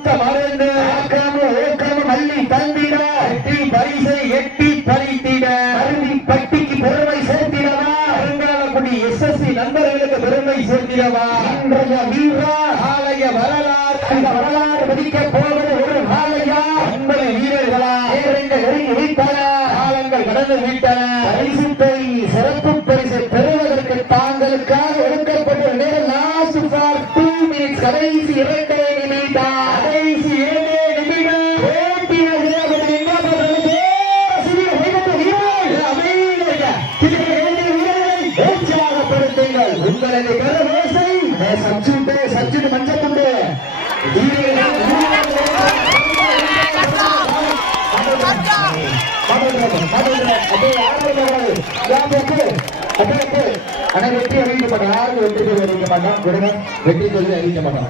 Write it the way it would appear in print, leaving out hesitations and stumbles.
ஊக்க மருந்து ஊக்கமும் அள்ளி தந்திட எட்டி பரிசை எட்டி பறித்திட அருவி பட்டிக்கு பெருமை சேர்த்திடவா அருங்காலக்குடி எஸ்எஸ்சி நண்பர்களுக்கு பெருமை சேர்த்திடவா இன்றைய வீரா ஆலய வரலாறு அந்த வரலாறு பதிக்க போவது ஒரு ஆலயா என்பது வீரர்களா நெருங்கி வைத்தன காலங்கள் கடந்து விட்டன பரிசுத்தை சிறப்பு பரிசை பெறுவதற்கு தாங்களுக்காக ஒதுக்கப்பட்ட நேரம் லாஸ்ட் ஃபார் 2 மினிட்ஸ் கடைசி 2 நிமிடம் கடைசி 2 நிமிடம் உற்சாகப்படுத்துங்கள் உங்களது கரவேசை சச்சுட்டு மஞ்சத்துண்டு வெற்றி அறிவிக்க மாட்டோம் யாருக்கு வெற்றி அறிவிக்க மாட்டோம் வெற்றி அறிவிக்க மாட்டோம்